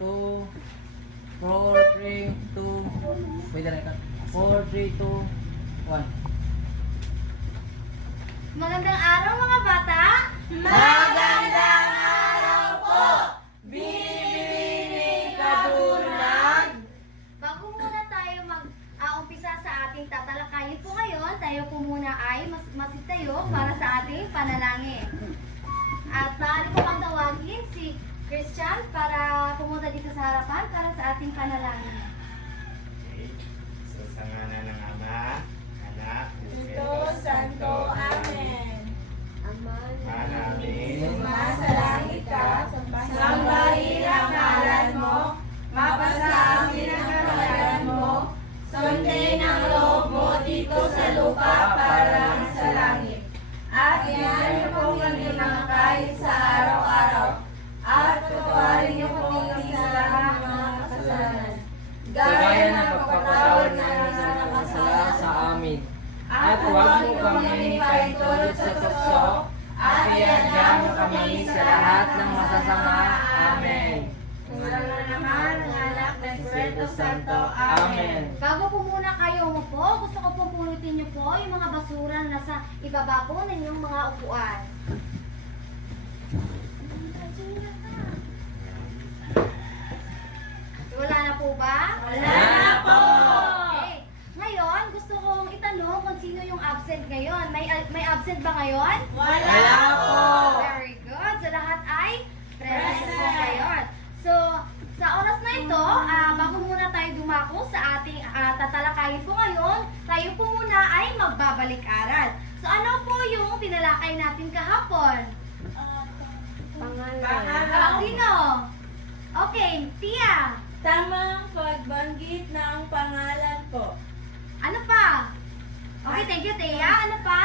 2, 4, 3, 2, wait na 4, 3, 2, 1. Magandang araw mga bata! Magandang araw po! Bibini Kadunag! Bago muna tayo mag-umpisa sa ating tatalakayin po ngayon, tayo po muna ay masitayo para sa ating panalangin. At maaari po kang tawagin si Christian para pumunta dito sa harapan para sa ating panalangin. Okay. So, sa ngana ng Ama, Anak, Ito, Santo, Amen. Amen. Sumasalangit ka, sambahin ang ngalan mo, mapasa amin ang kaharian mo, sundin ang loob mo dito sa lupa parang sa langit. At iyan niyo po kami ng kahit sa araw-araw, at tutuwarin niyo po kami sa lahat ng mga kasalanan. Gaya ng pagpapatawad namin sa nakasala sa amin. at huwag mo kami paitulot sa tukso, at iadyan mo kami sa lahat ng masasama. Amen. Salamat naman ng Anak ng Espiritu Santo. Amen. Bago po muna kayo umupo, gusto ko pong pulutin niyo po yung mga basura na nasa ibaba po ng inyong mga upuan. Wala na po ba? Wala na po. Okay. Ngayon, gusto kong itanong kung sino yung absent ngayon. May absent ba ngayon? Wala po. Very good. So lahat ay present po ngayon. So, sa oras na ito, bago muna tayo dumako sa ating tatalakayin po ngayon, tayo po muna ay magbabalik-aral. So, ano po yung tinalakay natin kahapon? Pangalan. Sino? Okay, Tia. Tamang pagbanggit ng pangalan po. Ano pa? Okay, thank you, Tia. Ano pa?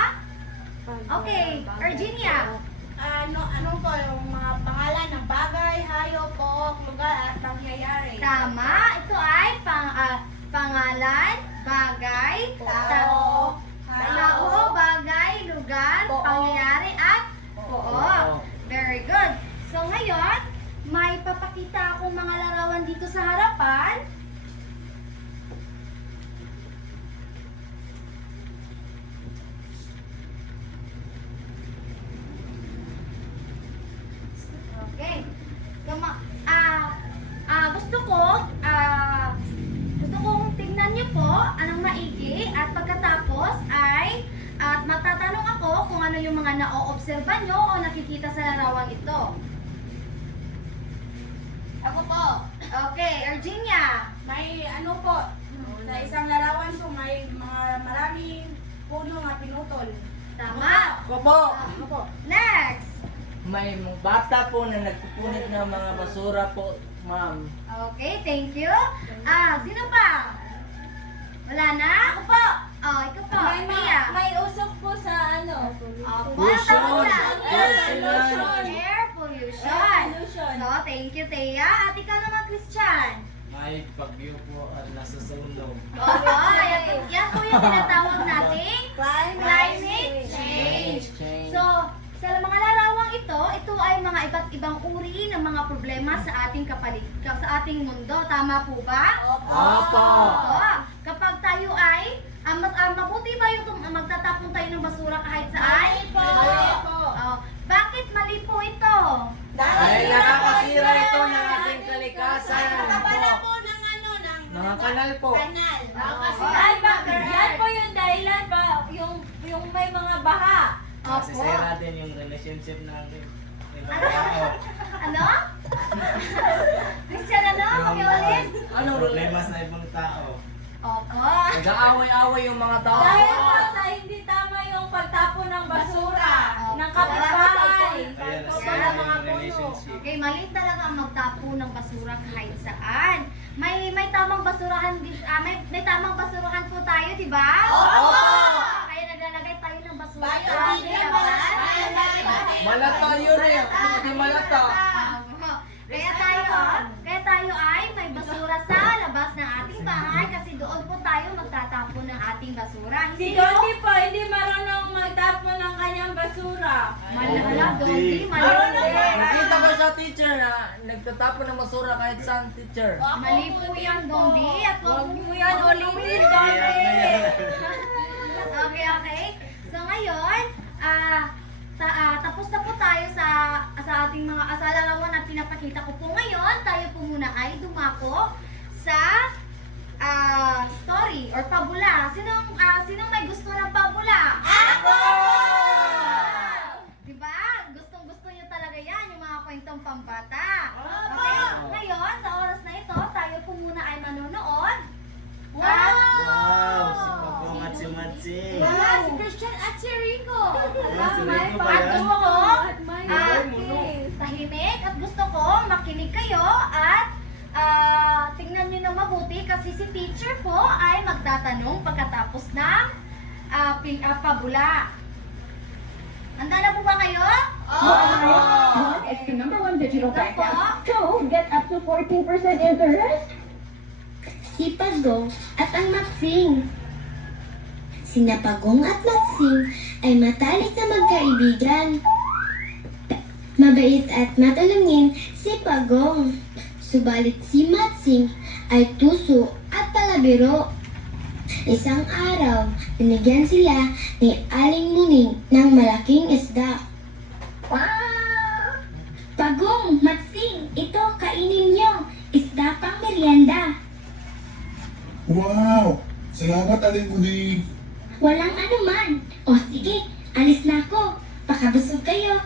Okay, Virginia. Ano po yung mga pangalan ng bagay, hayop, pook, lugar at pangyayari? Tama. Ito ay pangalan, bagay, tao, bagay, lugar, Pook. pangyayari, at pook. Very good. So ngayon, may papakita akong mga larawan dito sa harapan. Okay. So, gusto kong tingnan niyo po anong maigi at pagkatapos ay matatanong ako kung ano yung mga na-oobserba nyo o nakikita sa larawang ito. Ako po, Okay, Virginia. may ano po, sa isang larawan po may mga maraming puno nga pinutol. Tama. Ako po. Next. May mga bata po na nagpupunit ng mga basura po, ma'am. Okay, thank you. Sino pa? Wala na? Ako po, Oh, ikaw po. Tia. may usok po sa ano. Opo, tawag na. Air pollution. Air pollution. Pollution. So, thank you, Tia. At ikaw naman, Christian. May pagbiyo po at nasa sunog. Opo, yan po yung tinatawag nating climate change. So, sa mga larawang ito ay mga iba't ibang uri ng mga problema sa ating sa ating mundo. Tama po ba? Opo. Oo. Kapag tayo ay, mabuti ba yung magtatapon tayo ng basura kahit saan? Mali po. Oh, bakit mali po ito? Dahil nakakasira ito ng ating kalikasan. Nakabala po ng ano, ng Mga kanal po. kanal. Kasi yan po yung dahilan ba, yung may mga baha. Kasi Opo. sira din yung relationship natin. Ibang tao. Ano? Christian, ano? Pakiulit? Anong Problema sa ibang tao. Opo. Nag-aaway-away yung mga tao. Dahil po sa hindi tama yung pagtapon ng basura, ng kapitbahay. Kaya Opo, nasira mga yung puno. relationship. Okay, mali talaga ang magtapo ng basura kahit saan. May tamang basurahan may tamang basurahan po tayo, di ba? Opo. Kaya naglalagay tayo ng basura Bayo sa din ating naman. labas. Malata yun eh. Hindi malata. Opo. Kaya tayo ay may basura sa labas ng ating bahay kasi doon po tayo magtatapon ng ating basura. Si Dondi po, hindi marunong magtapon ng kanyang basura. Malala, Dondi, Marunong mali. Nakita ko sa teacher na nagtatapon ng basura kahit saan, teacher. Mali po yan, Dombi. At Huwag mo yan ulitin, Dombi. Okay. So ngayon, tapos na po tayo sa ating mga larawan na pinapakita ko po ngayon. Tayo po muna ay dumako sa story or pabula. Sinong may gusto ng pabula? Ako! Diba? Gustong-gusto nyo talaga yan, yung mga kwentong pambata. Okay? Ngayon, sa oras na ito, tayo po muna ay manonood. Wow! Wow! Si Pagong at si Matsing. Wala, si Christian at si Rico. Si Rico ba At yan? gusto ko, Okay. tahimik at gusto ko makinig kayo at tingnan nyo na mabuti kasi si teacher po ay magtatanong pagkatapos ng pabula. Handa na po ba kayo? One is the #1 digital bank app. 2, get up to 14% interest. Si Pagong at ang Matsing. Sina Pagong at Matsing ay matalik na magkaibigan. Mabait at matulungin si Pagong. Subalit si Matsing ay tuso at palabiro. Isang araw, binigyan sila ni Aling Muning ng malaking isda. Pagong, Matsing, ito kainin niyo. Isda pang merienda. Wow! Salamat, Aling Muning. Walang anuman. O sige, alis na ako. Pakabusog kayo.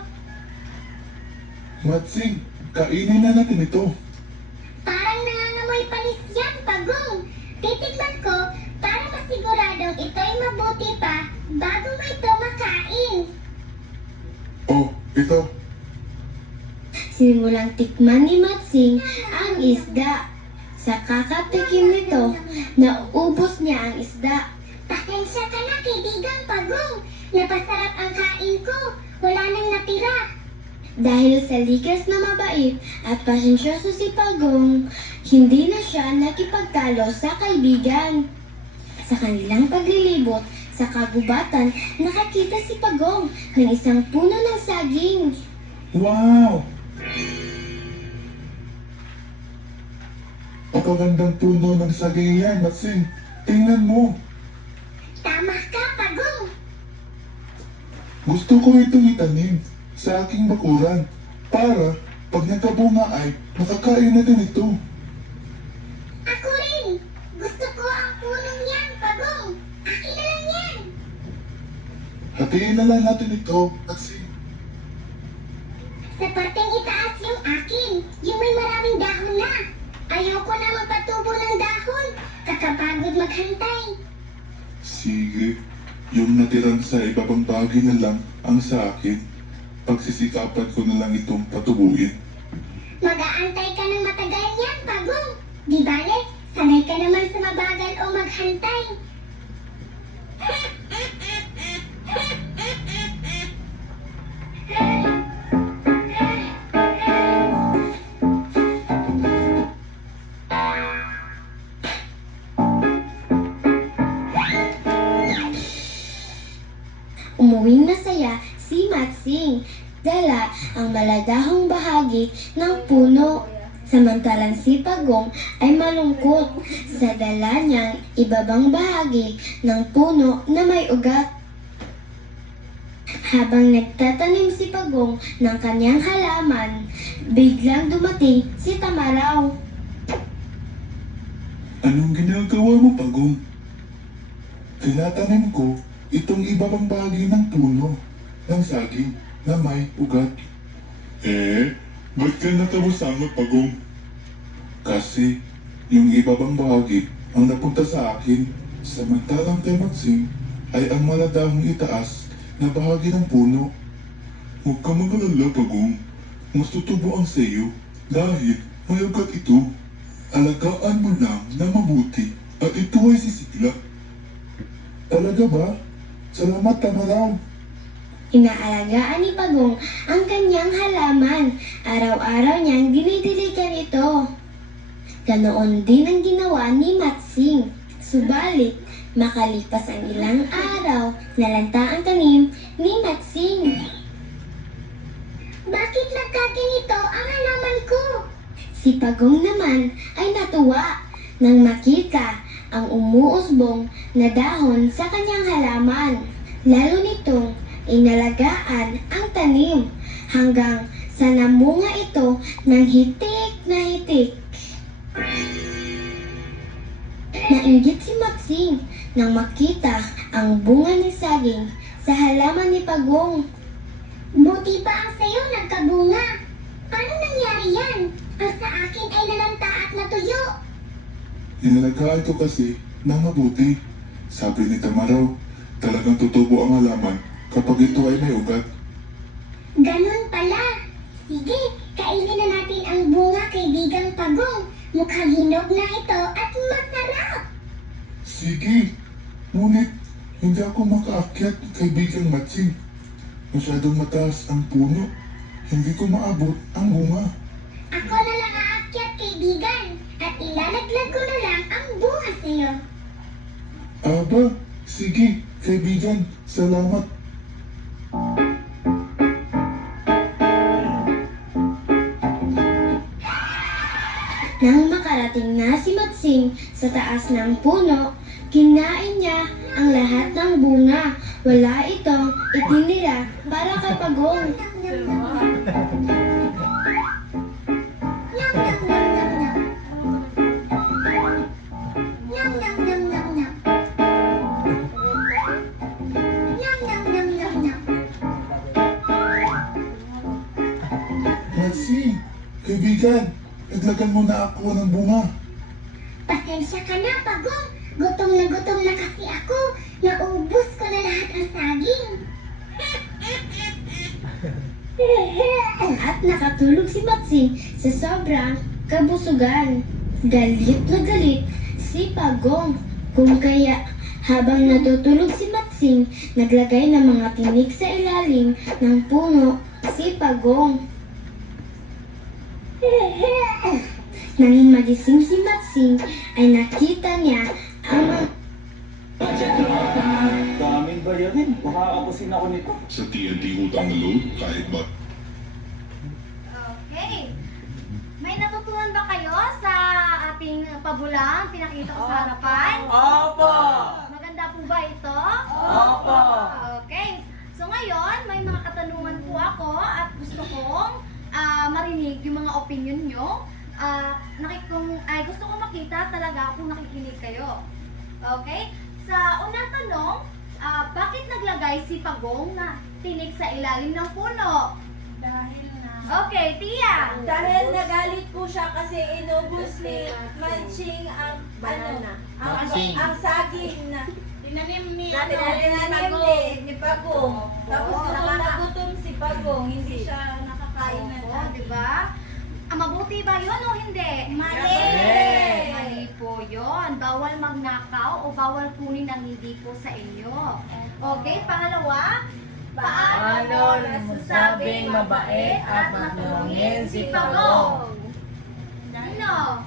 Matsing, kainin na natin ito. Parang nangangamoy panis yan, Pagong. Titikman ko para masiguradong ito'y mabuti pa bago mo ito makain. Oh, ito. Simulang tikman ni Matsing ang isda. Sa kakatikim nito, naubos niya ang isda. Pasensya ka na, kaibigan Pagong. Napasarap ang kain ko. Wala nang natira. Dahil sa likas na mabait at pasensyoso si Pagong, hindi na siya nakipagtalo sa kaibigan. Sa kanilang paglilibot sa kagubatan, nakakita si Pagong ng isang puno ng saging. Wow! Napagandang puno ng saging yan, Matsing. Tingnan mo. Tama ka, Pagong! Gusto ko itong itanim sa aking bakuran para pag nagkabunga ay makakain natin ito. Ako rin! Gusto ko ang punong yan, Pagong! Akin na lang yan! Hatiin na lang natin ito, Matsing. Sa parteng itaas yung akin, yung may maraming dahon na. Ayoko na magpatubo ng dahon. Kakapagod maghantay. Sige, yung natirang sa ibabang bagay na lang ang sa akin. Pagsisikapan ko na lang itong patubuin. Mag-aantay ka ng matagal yan, Pagong. Di bale, sanay ka naman sa mabagal o maghantay. Umuwing masaya si Matsing, dala ang maladahong bahagi ng puno. Samantalang si Pagong ay malungkot sa dala niyang ibabang bahagi ng puno na may ugat. Habang nagtatanim si Pagong ng kanyang halaman, biglang dumating si Tamaraw. Anong ginagawa mo, Pagong? Tinatanim ko itong ibabang bahagi ng puno ng saging na may ugat. Ba't ka natawasama, Pagong? Kasi yung ibabang bahagi ang napunta sa akin, samantalang kay Matsing ay ang maladahong itaas na bahagi ng puno. Huwag ka mag-alala, Pagong. Mas tutubo ang sayo dahil may ugat ito. Alagaan mo lang na mabuti at ito ay sisigla. Talaga ba? Salamat, Tamaraw. Inaalagaan ni Pagong ang kanyang halaman. Araw-araw niyang dinidiligan ito. Ganoon din ang ginawa ni Matsing. Subalit, makalipas ang ilang araw, nalanta ang tanim ni Matsing. Bakit nagkaganito ang halaman ko? Si Pagong naman ay natuwa nang makita ang umuusbong na dahon sa kanyang halaman. Lalo nitong inalagaan ang tanim hanggang sa namunga ito ng hitik na hitik. Nainggit si Maxine nang makita ang bunga ni saging sa halaman ni Pagong. Buti pa ang sayo nagkabunga. Paano nangyari yan? Ang sa akin ay nalanta at natuyo. Inalagaan ko kasi ng mabuti. Sabi ni Tamaraw, talagang tutubo ang halaman kapag ito ay may ugat. Ganun pala. Sige, kainin na natin ang bunga kaibigang Pagong. Mukhang hinog na ito at masarap. Sige, ngunit hindi ako makaakyat kaibigang Matsing. Masyadong mataas ang puno. Hindi ko maabot ang bunga. Ako na lang aakyat kaibigan at ilalaglag ko na lang ang bunga sa'yo. Aba, sige, kaibigan, salamat. Nang makarating na si Matsing sa taas ng puno, kinain niya ang lahat ng bunga. Wala itong itinira para kay Pagong. Matsing, kaibigan, naglagan mo na ako ng bunga. Pasensya ka na, Pagong. Gutom na kasi ako. Naubos ko na lahat ang saging. At nakatulog si Matsing sa sobrang kabusugan. Galit na galit si Pagong. Kung kaya habang natutulog si Matsing, naglagay ng mga tinik sa ilalim ng puno si Pagong. Nang magising si Matsing ay nakita niya ang Daming bayarin. Baka apusin ako nito. Sa TNT utang na loob, kahit ba Okay. May natutunan ba kayo sa ating pabulang pinakita ko sa harapan? Opo! Maganda po ba ito? Opo! Okay. So ngayon, may mga katanungan po ako at gusto kong marinig yung mga opinion nyo. Gusto kong makita talaga kung nakikinig kayo. Okay? Sa unang tanong, bakit naglagay si Pagong na tinik sa ilalim ng puno? Dahil na. Okay, Tia. Dahil nagalit po siya kasi inubos ni Manching ang ang saging na tinanim ni Pagong. Tapos gutom si Pagong, hindi siya nakakain na Oh, di ba? Mabuti ba yun o hindi? Mali! Mali po yun. Bawal magnakaw o bawal kunin ang hindi po sa inyo. Okay, pangalawa. Paano masasabing mabait at matulungin si Pagong? Sino?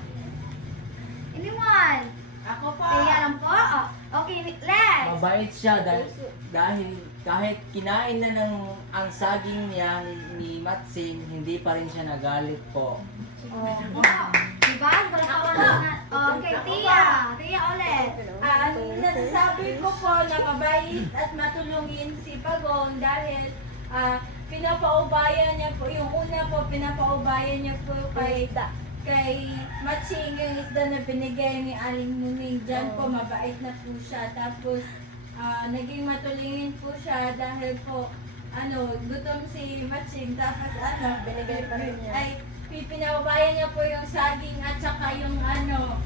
Anyone? Ako po. Kaya lang po. Oh, okay, Lex. Mabait siya dahil kahit kinain na ng ang saging niya ni Matsing, hindi pa rin siya nagalit po. Oh, diba? Okay, Tia. Tia ulit. Nasasabi ko po na mabait at matulungin si Pagong dahil pinapaubayan niya po, yung una po pinapaubayan niya po kay Matching yung isda na binigay ni Aling Muning. Diyan po mabait na po siya. Tapos naging matulungin po siya dahil po gutom si Matching. Tapos binigay pa rin niya. Ay, pinaubayan niya po yung saging at saka yung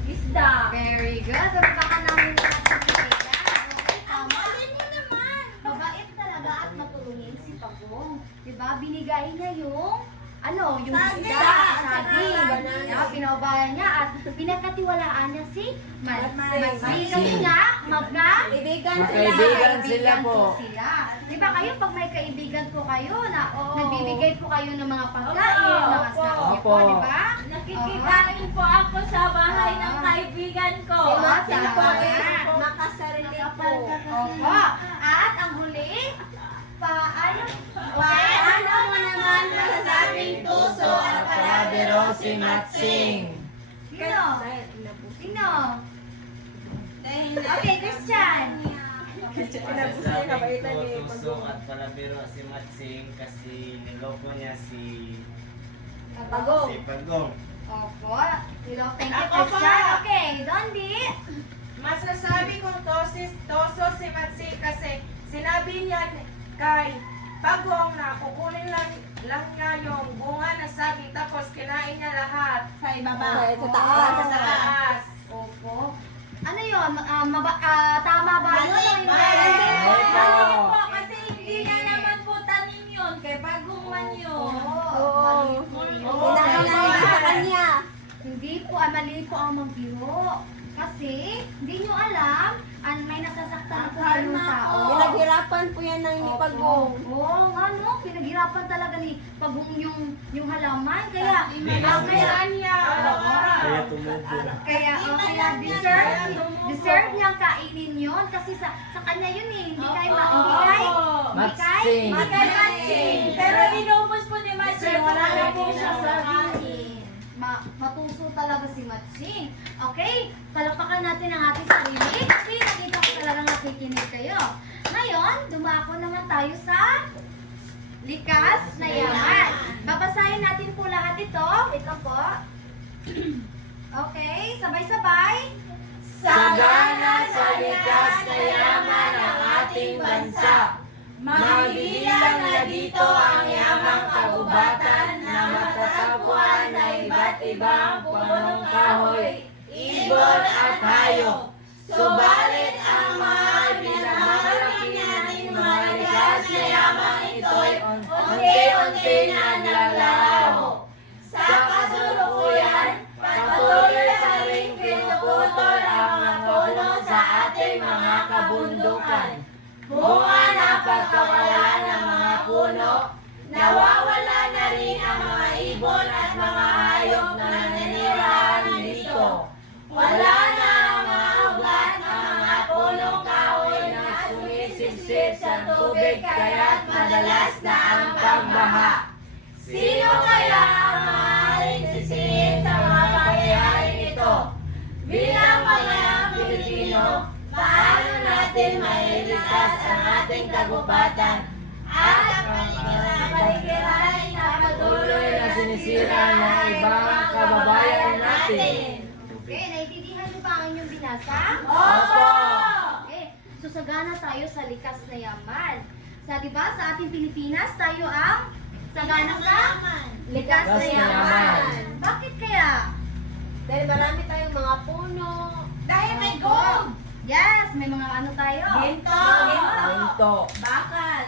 isda. Very good. So, baka namin natin si Tia. Okay, tama. Niyo naman! Mabait talaga at matulungin si Pagong. Diba? Binigay niya yung yung Saging. isda, saging. Saging. Diba? Pinaubayan niya at pinagkatiwalaan niya si Matsing. Matsing. Kasi nga, Kaibigan Magkaibigan sila po. sila. Diba kayo, pag may kaibigan po kayo na Oo. nagbibigay po kayo ng mga pagkain, mga Opo. snacks niyo po, Opo. diba? Nakikikain po ako sa bahay ng kaibigan ko. Si Matching. Sila po ay makasarili po. Opo. At ang huli, Paano? Paano mo naman masasabing tuso at Paladero si Matsing. Sino? Sino? Okay, Christian. Masasabing ko tuso at palabiro si Matsing kasi niloko niya si Pagong. Opo. Thank you, Ako pa. Christian. Okay, Dondi. Masasabi kong toso si Matsing kasi sinabi niya kay Pagong na kukunin lang niya yung bunga ng saging tapos kinain niya lahat. Sa ibaba. Sa taas. Sa taas. Opo. Ano yun? Tama ba yun? O hindi? Mali po. Kasi hindi niya naman po tanim yun. Kay Pagong man yun. Oo. Hindi po, mali po ang magbiro. Kasi, hindi nyo alam, may nasasaktan po yung tao. Pinaghirapan po yan ng ni Pagong. Oo, ano, pinaghirapan talaga ni Pagong yung halaman. Kaya, Kaya niya. Kaya tumubo. kaya deserve niyang kainin yun. Kasi sa kanya yun eh. Hindi kay Matsing. Pero inubos po ni Matsing. Wala na po siya sa kanin. Matuso talaga si Matsing. Okay, palakpakan natin ang ating sarili. Kasi nakita ko talagang nakikinig kayo. Ngayon, dumako naman tayo sa likas na yaman. Babasahin natin po lahat ito. Ito po. Okay, sabay-sabay. Sagana sa likas na yaman ng ating bansa. Magbibilang na dito ang yamang kagubatan na matatagpuan na iba't ibang punong kahoy, ibon at hayop. Subalit ang mga pinagmamalaki natin mga likas na yamang ito'y unti-unti naglalaho. Sa kasalukuyan, patuloy pa rin pinuputol ang mga puno sa ating mga kabundukan. Bunga ng pagkawala ng mga puno, nawawala na rin ang mga ibon at mga hayop na nananirahan dito. Wala na ang mga ugat ang mga punong kahoy na sumisipsip sa tubig kaya't madalas na ang pagbaha. Sino kaya ang maaaring sisihin sa mga pangyayaring ito? Bilang mga Pilipino, paano natin mailigtas ang ating kagubatan at ang paligiran na patuloy na sinisira ng ibang kababayan natin? Okay, naiintindihan niyo ba ang inyong binasa? Opo! Okay, so sagana tayo sa likas na yaman. Diba, sa ating Pilipinas, tayo ang sagana sa likas na yaman. Bakit kaya? Dahil marami tayong mga puno. Dahil may gold. Yes, may mga ano tayo. Ginto. Ito. Bakal.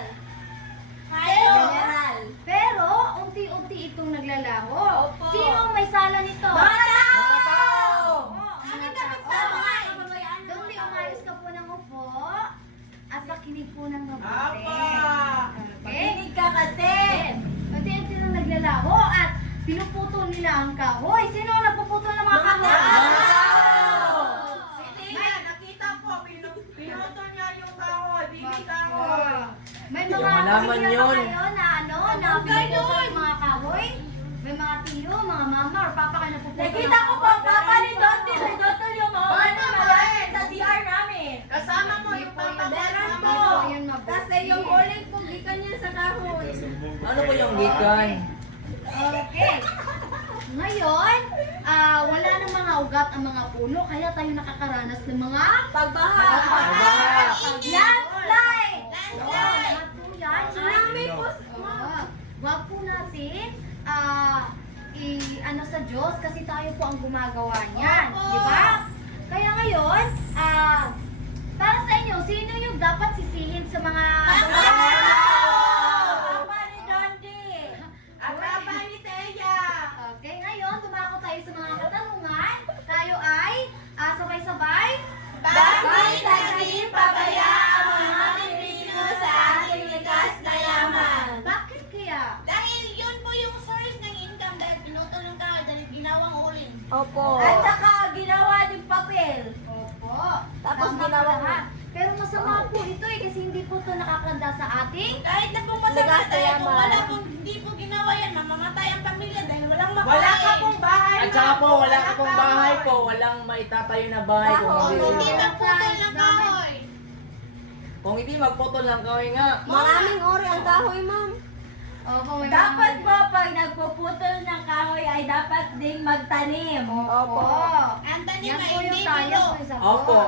Pero, Mineral. pero unti-unti itong naglalaho. Opo. Sino ang may sala nito? Mga tao! Mga tao. Doon di umayos ka po ng upo at makinig po ng mabuti. Okay? Makinig ka kasi. Unti-unti nang naglalaho at pinuputol nila ang kahoy. Sino ang nagpuputol ng mga kahoy? Nakita po, pinutol niya yung kahoy, bibi kahoy. May Yung mga halaman pamilya ba yun. kayo na ano, na pinuputol yung mga kahoy? May mga tiyo, mga mama, or papa kayo nagpuputol. Nakita ko po, papa ni Dottie, pinutol yung mga kahoy sa CR namin. Kasama mo yung papa Hindi po yun mabuti. Kasi yung uling po, gikan niya sa kahoy. Ano po yung gikan? Okay. Ngayon, wala ng mga ugat ang mga puno, kaya tayo nakakaranas ng mga Pagbaha. landslide. Landslide. Lahat po yan ay Tsunami po. wag po natin ano sa Diyos kasi tayo po ang gumagawa niyan, Opo. di ba? Kaya ngayon, para sa inyo, sino yung dapat sisihin sa mga Papa ni Dondie. At papa ni Teya. Okay, ngayon, tumako tayo sa mga katanungan. Tayo ay sabay-sabay. Bakit naging pabaya ang mga Pilipino sa ating likas na yaman? Bakit kaya? Dahil yun po yung source ng income dahil pinutol ng kahoy dahil ginawang uling. Opo. At saka ginawa ng papel. Opo. Tapos Tama ginawa po lahat. Pero masama po ito kasi hindi po ito nakakanda sa ating Kahit na po masama Ligas, tayo, kung yaman. wala pong hindi po ginawa yan, mamamatay ang pamilya dahil walang makain. Wala ka pong bahay. At saka po, wala ka pong bahay po. Walang maitatayo na bahay kung hindi. Hindi magputol ng kahoy. Kung hindi magputol ng kahoy nga. Maraming ori ang kahoy, ma'am. Opo, may Dapat mga- po, pag nagpuputol ng kahoy, ay dapat ding magtanim. Opo. Ang tanim Yan ay po yung hindi tayo bilo. po sa Opo.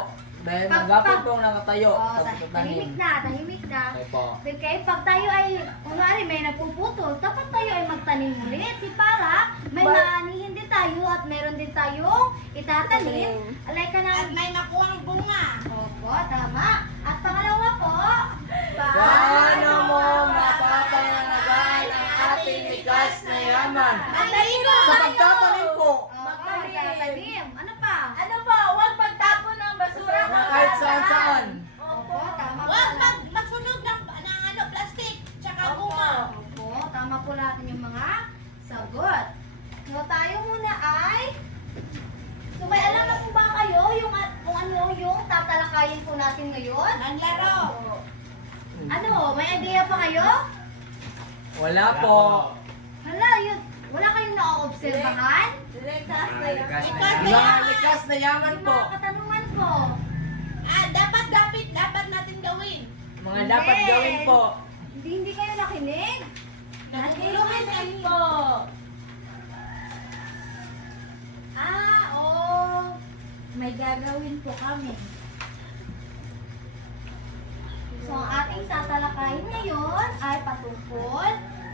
Dahil magapon po nakatayo. Oh, Pagtatanim. tahimik na, tahimik na. Okay po. Okay, pag tayo ay, kunwari may nagpuputol, dapat tayo ay magtanim ulit. Di para may maanihin din tayo at meron din tayong itatanim. Alay ka At na. may makuhang bunga. Opo, tama. At pangalawa po, Paano mo mapapangalagaan ang ating likas na yaman? Ang talino. Sa pagtatanim po. Opo, tatanim. Ano pa? Ano po, huwag magtapon ng basura. Na kahit saan-saan. Opo, tama po. Huwag magsunog ng ano, plastic. Tsaka bunga. Opo, tama po lahat yung mga sagot. So, tayo muna ay... So, may alam na po ba kayo yung, kung ano yung tatalakayin po natin ngayon? Ang laro. Ano, may idea pa kayo? Wala po. Hala, yun. Wala kayong na-obserbahan? Likas na yan. Likas na Likas na Mga yan. likas na yaman Yung po. mga katanungan ko. Dapat natin gawin. Mga dapat gawin po. Hindi kayo nakinig? Natulungan kayo po. Oo. May gagawin po kami. So, ang ating tatalakayin ngayon ay patungkol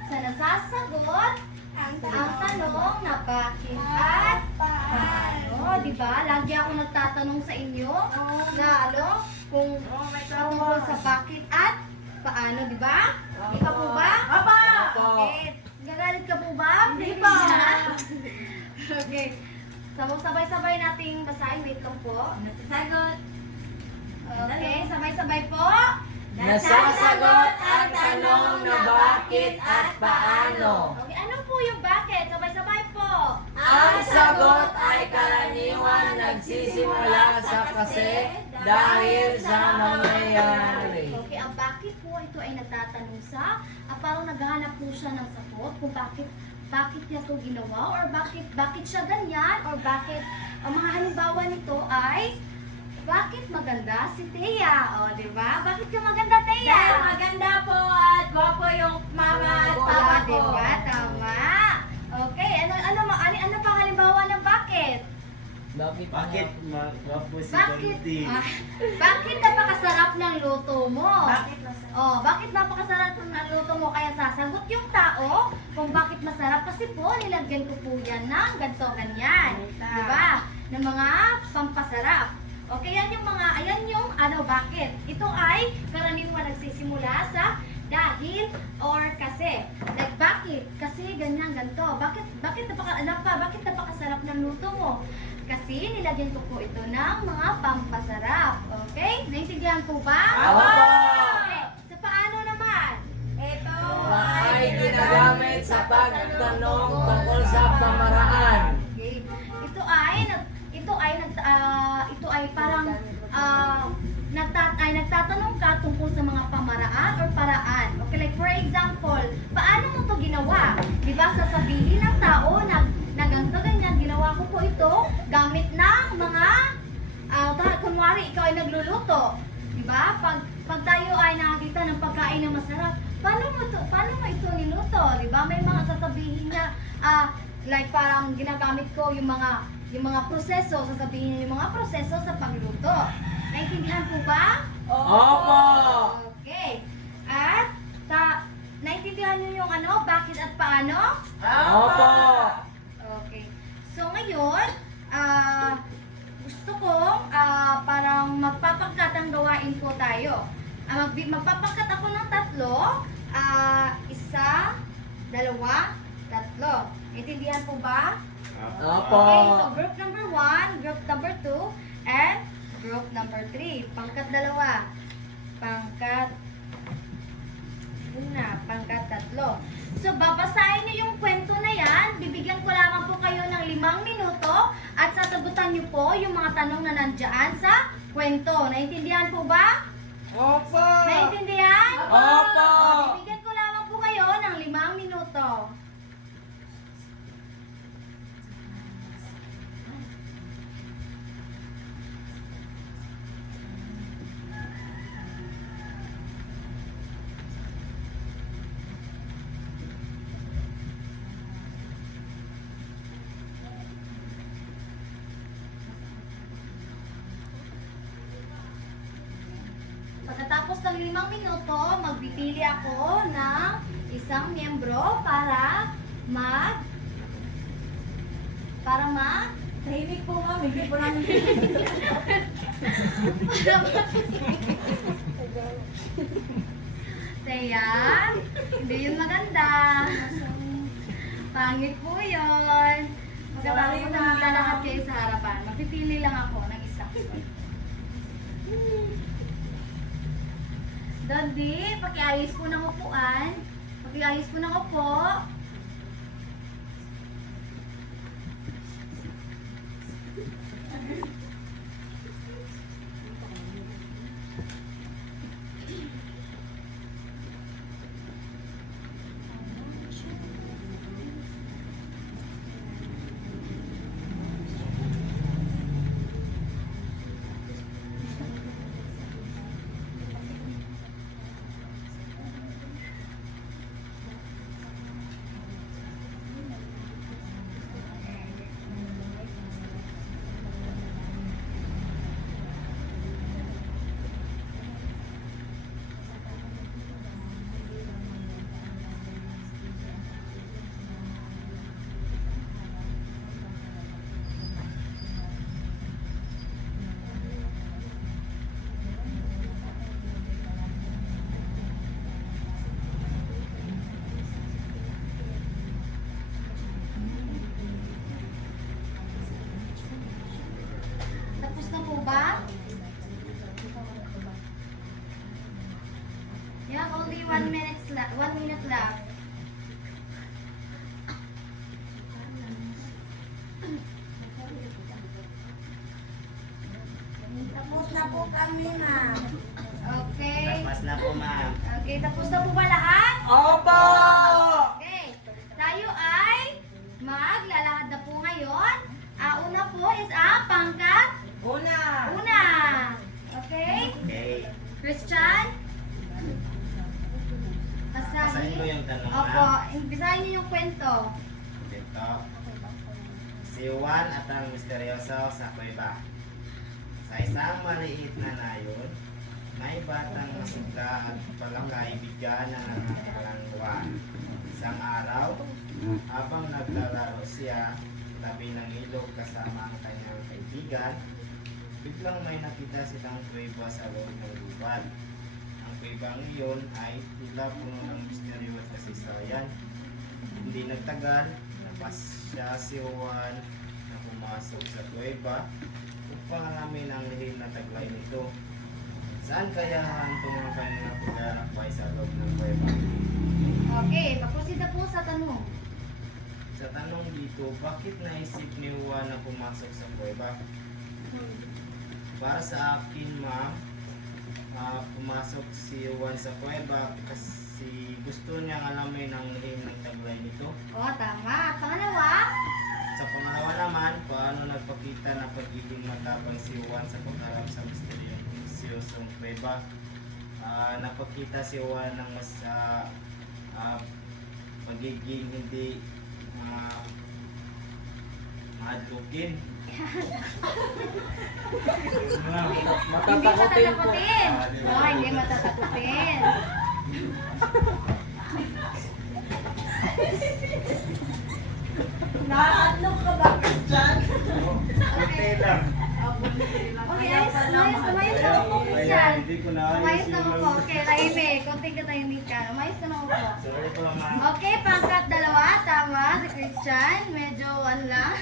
sa nasasagot ang tanong na bakit at paano, di ba? Lagi ako nagtatanong sa inyo na ano, kung patungkol sa bakit at paano, di ba? Ikaw po ba? Papa! Opo. Okay. Gagalit ka po ba? Hindi po. Okay. Sabay-sabay nating basahin. Wait lang po. Nasasagot. Okay, sabay-sabay po. Nasasagot ang tanong na bakit at paano. Okay, ano po yung bakit? Sabay-sabay po. Ang sagot ay karaniwan nagsisimula sa kasi dahil sa mangyayari. Okay, ang bakit po ito ay nagtatanong sa, parang naghahanap po siya ng sagot kung bakit niya to ginawa or bakit siya ganyan or bakit ang mga halimbawa nito ay bakit maganda si Thea? O, di ba? Bakit ka maganda, Thea? Dahil maganda po at gwapo yung mama at papa Di ko. ba? Tama. Okay, ano pang halimbawa ng bakit? Bakit magwapo si Bakit? Conti? Bakit napakasarap ng luto mo? Bakit masarap? Oh, bakit napakasarap ng luto mo? Kaya sasagot yung tao kung bakit masarap kasi po nilagyan ko po yan ng ganito ganyan. Di ba? Ng mga pampasarap. Okay, ayan yung bakit. Ito ay karaniwan nagsisimula sa dahil or kasi. Like bakit? Kasi ganyan ganito. Bakit napakasarap ng luto mo? Kasi nilagyan ko po ito ng mga pampasarap. Okay? Naintindihan po ba? Opo. Okay. Sa paano naman? Ito Ay ginagamit sa pagtanong tungkol sa pamaraan. Okay. Ito ay parang nagtatanong ka tungkol sa mga pamaraan or paraan. Okay, like for example, paano mo to ginawa? Di ba sasabihin ng tao na ganito ganyan, ginawa ko po ito gamit ng mga kunwari ikaw ay nagluluto. Di ba? Pag tayo ay nakakita ng pagkain na masarap, paano mo ito niluto? Di ba? May mga sasabihin niya like parang ginagamit ko yung mga proseso, sasabihin niya yung mga proseso sa pagluto. Naintindihan po ba? Opo. Okay. At naintindihan niyo yung bakit at paano? Opo. Okay. So ngayon, gusto ko parang magpapagkat ang gawain po tayo. Magpapagkat ako ng 3. 1, 2, 3. Intindihan po ba? Opo. Okay, so group number 1, group number 2, and group number 3. Pangkat 2. Pangkat 1, pangkat 3. So, babasahin niyo yung kwento na yan. Bibigyan ko lamang po kayo ng 5 minuto at sasagutan niyo po yung mga tanong na nandyan sa kwento. Naintindihan po ba? Opo! Naintindihan? Opo! Bibigyan ko lamang po kayo ng 5 minuto. Pagkatapos ng 5 minuto, magpipili ako ng isang miyembro para mag Tahimik po ma'am, hindi po namin Teya, hindi yun maganda. Pangit po yun. Pagkatapos na maglalakad kayo sa harapan, magpipili lang ako ng isa. Dodi, pakiayos po ng upuan. Pakiayos po ng upo. Tapos na po ba? You have only 1 minute left. 1 minute left. tapos na po kami ma'am. Okay. Tapos na po, ma'am. Okay, tapos na po ba lahat? Opo! Okay. Tayo ay maglalakad na po ngayon. Una po is ang pangkat Una! una. Okay? Okay. Christian? Basahin mo yung tanong, Opo, ma'am. impisahin niyo yung kwento. Dito. Si Juan at ang misteryoso sa kuweba. Sa isang maliit na nayon, may batang masugla at palakaibigan na nangangalang Juan. Isang araw, habang naglalaro siya tabi ng ilog kasama ang kanyang kaibigan, biglang may nakita silang kuweba sa loob ng gubat. Ang kuwebang iyon ay tila puno ng misteryo at kasaysayan. Hindi nagtagal, napasya si Juan na pumasok sa kuweba upang alamin ang lihim na taglay nito. Saan kaya hantong ang kanyang paglalakbay sa loob ng kuweba? Okay, paproceed na po sa tanong. Sa tanong dito, bakit naisip ni Juan na pumasok sa kuweba? Para sa akin, ma'am, pumasok si Juan sa kuweba kasi gusto niyang alamin ang lihim ng taglay nito. Tama. Pangalawa? Sa pangalawa naman, paano nagpakita na pagiging matapang si Juan sa pagharap sa misteryosong kuweba? Napakita si Juan ng mas pagiging hindi mahadlukin. Hindi matatakutin. Hindi matatakutin. Naaadlok ka ba, Christian? Buti lang. Okay, ayos na upo, Christian. Hindi ko na Umayos na upo. Okay, tahimik. Konting katahimik ka. Umayos na upo. Sorry po, ma'am. Okay, pangkat 2. Tama si Christian. Medyo lang.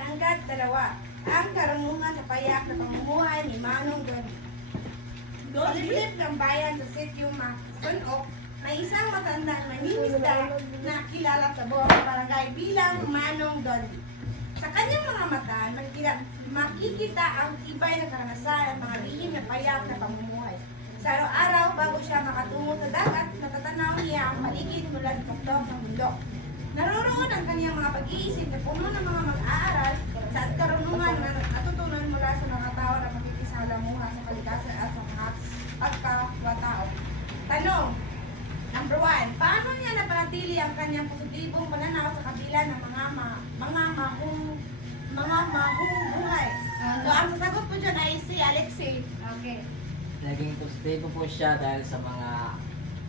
Pangkat 2. Ang karunungan sa payak na pamumuhay ni Manong Doni. Liblib ng bayan sa sitio Masunok, may isang matandang mangingisda na kilala sa buong barangay bilang Manong Doni. Sa kanyang mga mata, makikita ang tibay na karanasan at mga lihim na payak na pamumuhay. Sa araw-araw, bago siya makatungo sa dagat, natatanaw niya ang paligid mula sa tuktok ng bundok. Naroroon ang kanyang mga pag-iisip na puno ng mga mag-aaral sa karunungan na natutunan mula sa mga tao na makikisalamuha sa kalikasan at sa mga pagkawatao. Tanong, number 1, paano niya napanatili ang kanyang positibong pananaw sa kabila ng mga mabubuhay? So, ang sasagot po dyan ay si Alexei. Okay. Naging positibo po siya dahil sa mga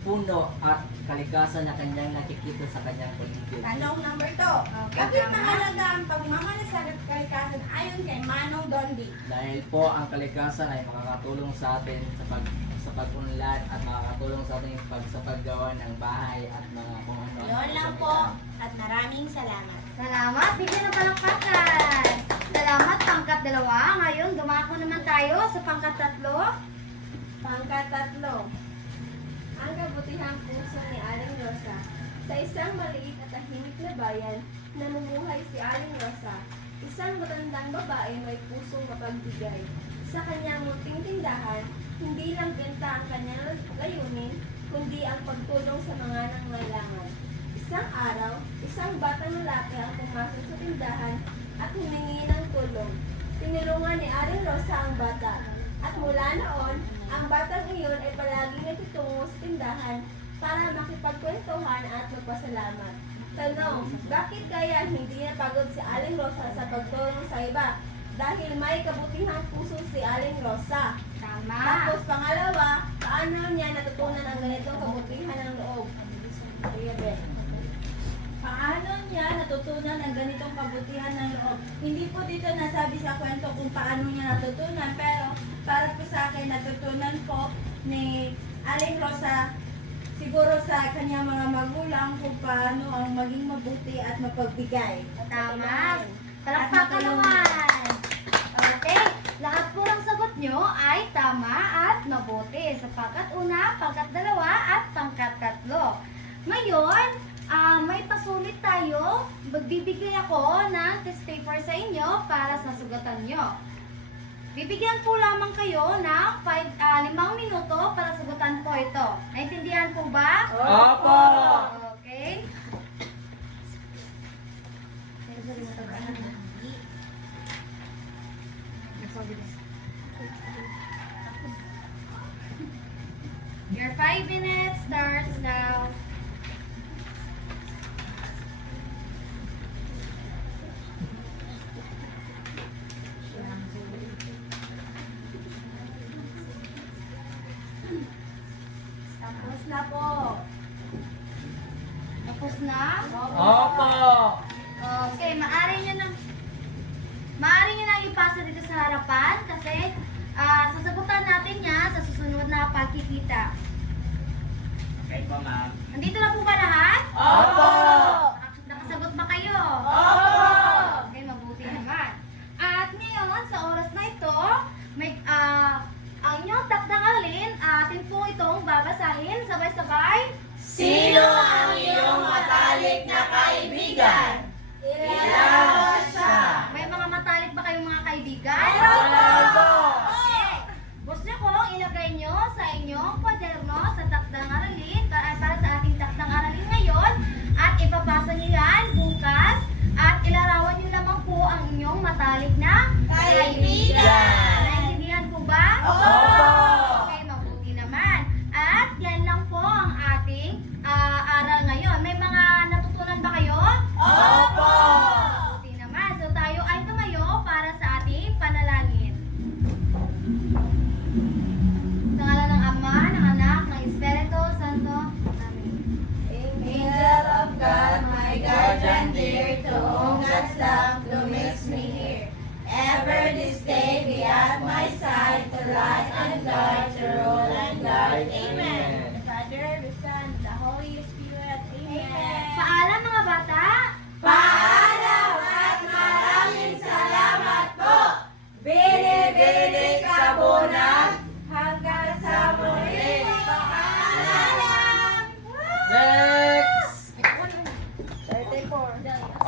puno at kalikasan na kanyang nakikita sa kanyang paligid. Tanong number 2, Okay, bakit tama. mahalaga ang pagmamalasag at kalikasan ayon kay Manong Dondi? Dahil po ang kalikasan ay makakatulong sa atin sa pag-unlad at makakatulong sa atin sa paggawa ng bahay at mga kung ano. Yun lang po at maraming salamat. Salamat. Bigyan ng palakpakan. Salamat, pangkat 2. Ngayon, dumako naman tayo sa pangkat 3. Pangkat 3. Ang kabutihang puso ni Aling Rosa. Sa isang maliit at tahimik na bayan, namumuhay si Aling Rosa. Isang matandang babae may pusong mapagbigay. Sa kanyang munting tindahan, hindi lang benta ang kanyang layunin, kundi ang pagtulong sa mga nangangailangan. Isang araw, isang batang lalaki ang pumasok sa tindahan at humingi ng tulong. Tinulungan ni Aling Rosa ang bata. At mula noon, ang batang iyon ay palaging nagtutungo sa tindahan para makipagkwentuhan at magpasalamat. Tanong, bakit kaya hindi napagod si Aling Rosa sa pagtulong sa iba? Dahil may kabutihang puso si Aling Rosa. Tama. Tapos pangalawa, paano niya natutunan ang ganitong kabutihan ng loob? Kuya Ben. Paano niya natutunan ang ganitong kabutihan ng loob? Hindi po dito nasabi sa kwento kung paano niya natutunan, pero para po sa akin, natutunan po ni Aling Rosa siguro sa kanyang mga magulang kung paano ang maging mabuti at mapagbigay. Tama. Palakpakan naman. Okay. Lahat po ng sagot nyo ay tama at mabuti. Sa pangkat 1, pangkat 2, at pangkat 3. Ngayon, may pasulit tayo. Magbibigay ako ng test paper sa inyo para sa sugatan nyo. Bibigyan po lamang kayo ng 5 minuto para sagutan po ito. Naintindihan po ba? Opo! Okay. Your 5 minutes starts now. Tapos na po. Tapos na? Opo! Okay, maaari nyo na ipasa dito sa harapan kasi sasagutan natin niya sa susunod na pagkikita. Okay po, ma'am. Nandito na po ba lahat? Opo! Nakasagot ba kayo? Opo! Okay, mabuti naman. At ngayon, sa oras na ito, ang inyong takdang aralin, atin po itong babasahin sabay-sabay. Sino ang iyong matalik na kaibigan? Ilan siya? May mga matalik ba kayong mga kaibigan? Opo! Okay. Gusto kong ilagay nyo sa inyong kwaderno sa takdang aralin para sa ating takdang aralin ngayon at ipapasa nyo yan bukas at ilarawan nyo lamang po ang inyong matalik na Kaibigan! Naintindihan po ba? Opo! Okay, mabuti naman. At yan lang po ang ating aral ngayon. May mga natutunan ba kayo? Opo! Mabuti naman. So tayo ay tumayo para sa ating panalangin. Sa ngalan ng Ama, ng Anak, ng Espiritu Santo. Amen. Angel of God, my guardian dear, to whom God's love to makes me here. Ever this day be at my side, to light and guide, to rule and guide. Amen.